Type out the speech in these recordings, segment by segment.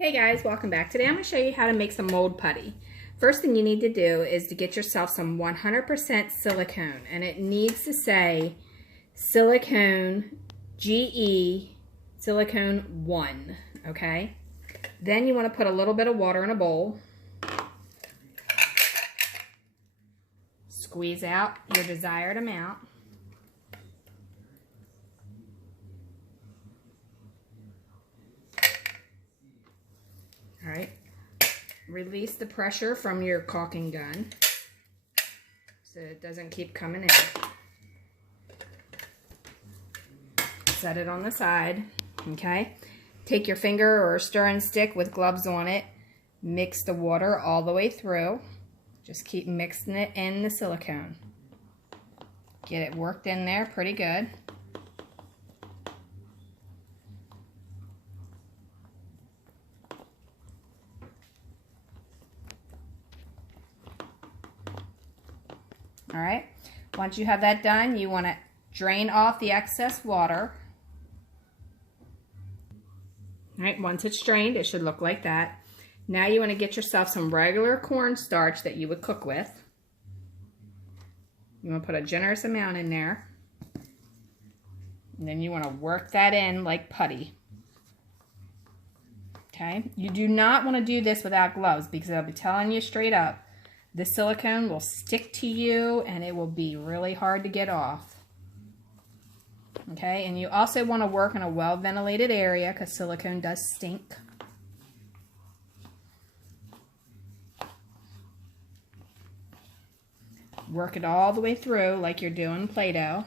Hey guys, welcome back. Today I'm going to show you how to make some mold putty. First thing you need to do is to get yourself some 100% silicone, and it needs to say Silicone GE Silicone 1, okay? Then you want to put a little bit of water in a bowl. Squeeze out your desired amount. All right, release the pressure from your caulking gun so it doesn't keep coming in. Set it on the side, okay? Take your finger or a stirring stick with gloves on it. Mix the water all the way through. Just keep mixing it in the silicone. Get it worked in there pretty good. All right, once you have that done, you want to drain off the excess water. All right, once it's drained, it should look like that. Now you want to get yourself some regular cornstarch that you would cook with. You want to put a generous amount in there. And then you want to work that in like putty. Okay, you do not want to do this without gloves because I'll be telling you straight up, the silicone will stick to you and it will be really hard to get off. Okay, and you also want to work in a well-ventilated area because silicone does stink. Work it all the way through like you're doing Play-Doh.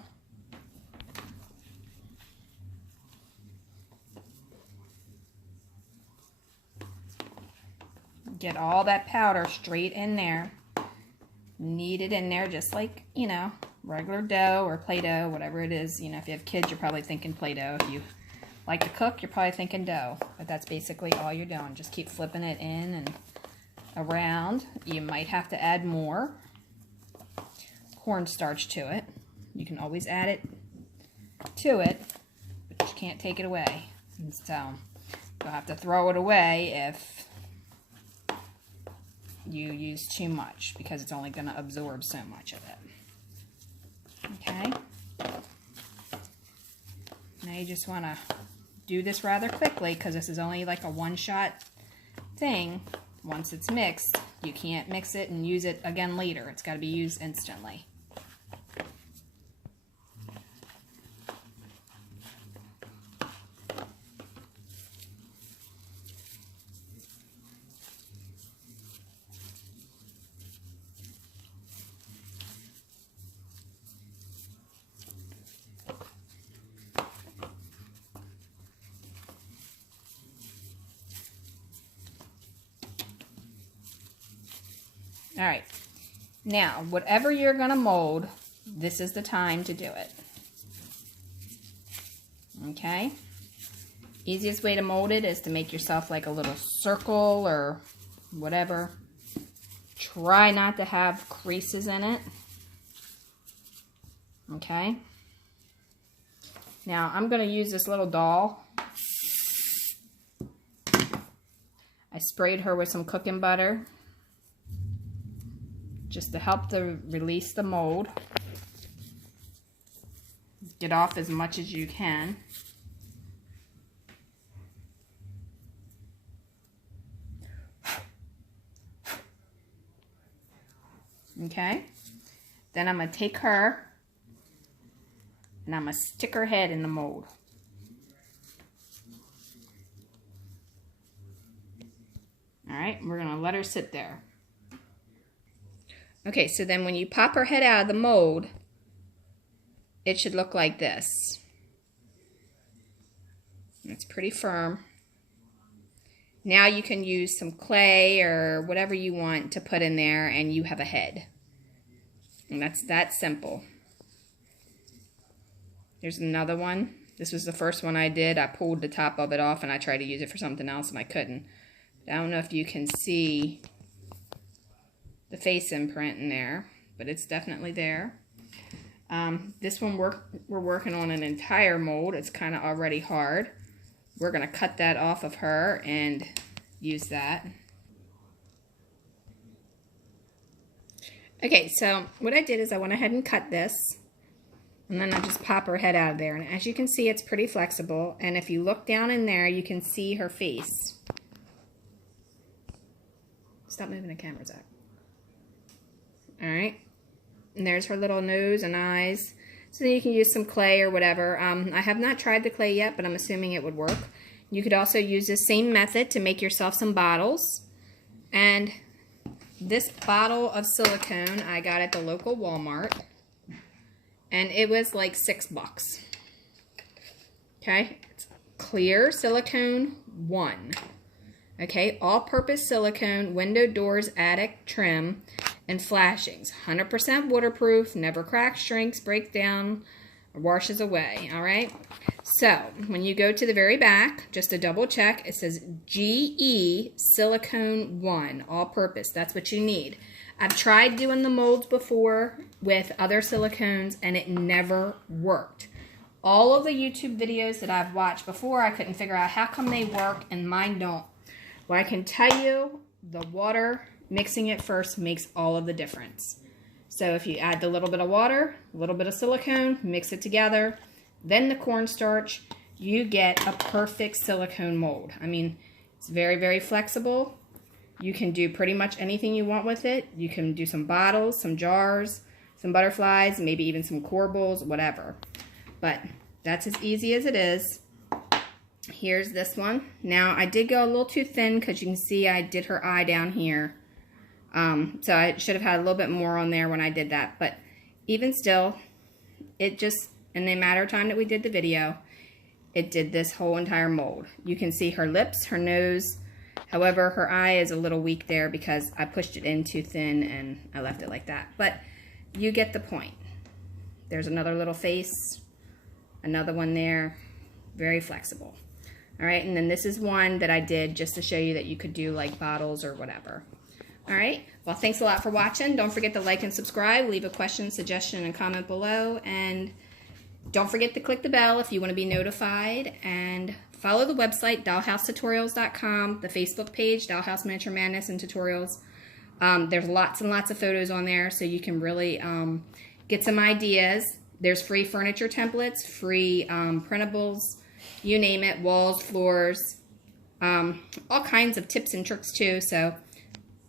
Get all that powder straight in there. Knead it in there just like, you know, regular dough or Play-Doh, whatever it is. You know, if you have kids, you're probably thinking Play-Doh. If you like to cook, you're probably thinking dough. But that's basically all you're doing. Just keep flipping it in and around. You might have to add more cornstarch to it. You can always add it to it, but you can't take it away. And so you'll have to throw it away if you use too much because it's only going to absorb so much of it. Okay? Now you just want to do this rather quickly because this is only like a one-shot thing. Once it's mixed, you can't mix it and use it again later. It's got to be used instantly. All right, now whatever you're going to mold, this is the time to do it. Okay? Easiest way to mold it is to make yourself like a little circle or whatever. Try not to have creases in it. Okay? Now I'm going to use this little doll. I sprayed her with some cooking butter, just to help to release the mold. Get off as much as you can. Okay? Then I'm going to take her and I'm going to stick her head in the mold. Alright, we're going to let her sit there. Okay, so then when you pop her head out of the mold, it should look like this. It's pretty firm. Now you can use some clay or whatever you want to put in there and you have a head. And that's that simple. Here's another one. This was the first one I did. I pulled the top of it off and I tried to use it for something else and I couldn't. I don't know if you can see the face imprint in there, but it's definitely there. This one we're working on an entire mold. It's kind of already hard. We're going to cut that off of her and use that. Okay, so what I did is I went ahead and cut this, and then I just pop her head out of there. And as you can see, it's pretty flexible. And if you look down in there, you can see her face. Stop moving the camera, Zach. All right, and there's her little nose and eyes. So then you can use some clay or whatever. I have not tried the clay yet, but I'm assuming it would work. You could also use the same method to make yourself some bottles. And this bottle of silicone I got at the local Walmart, and it was like $6. Okay, it's clear silicone 1. Okay, all-purpose silicone, window, doors, attic, trim, and flashings. 100% waterproof, never cracks, shrinks, breaks down, or washes away. All right. So when you go to the very back, just to double check, it says GE Silicone 1, all-purpose. That's what you need. I've tried doing the molds before with other silicones, and it never worked. All of the YouTube videos that I've watched before, I couldn't figure out how come they work and mine don't. Well, I can tell you, the water, mixing it first makes all of the difference. So if you add the little bit of water, a little bit of silicone, mix it together, then the cornstarch, you get a perfect silicone mold. I mean, it's very, very flexible. You can do pretty much anything you want with it. You can do some bottles, some jars, some butterflies, maybe even some corbels, whatever. But that's as easy as it is. Here's this one. Now, I did go a little too thin because you can see I did her eye down here. So I should have had a little bit more on there when I did that. But even still, it just, in the matter of time that we did the video, it did this whole entire mold. You can see her lips, her nose. However, her eye is a little weak there because I pushed it in too thin and I left it like that. But you get the point. There's another little face, another one there, very flexible. All right, and then this is one that I did just to show you that you could do like bottles or whatever. All right, well, thanks a lot for watching. Don't forget to like and subscribe. Leave a question, suggestion, and comment below. And don't forget to click the bell if you want to be notified. And follow the website, dollhousetutorials.com, the Facebook page, Dollhouse Miniature Madness and Tutorials. There's lots and lots of photos on there, so you can really get some ideas. There's free furniture templates, free printables, you name it, walls, floors, all kinds of tips and tricks too. So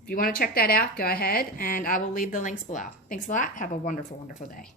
if you want to check that out, go ahead, and I will leave the links below. Thanks a lot. Have a wonderful, wonderful day.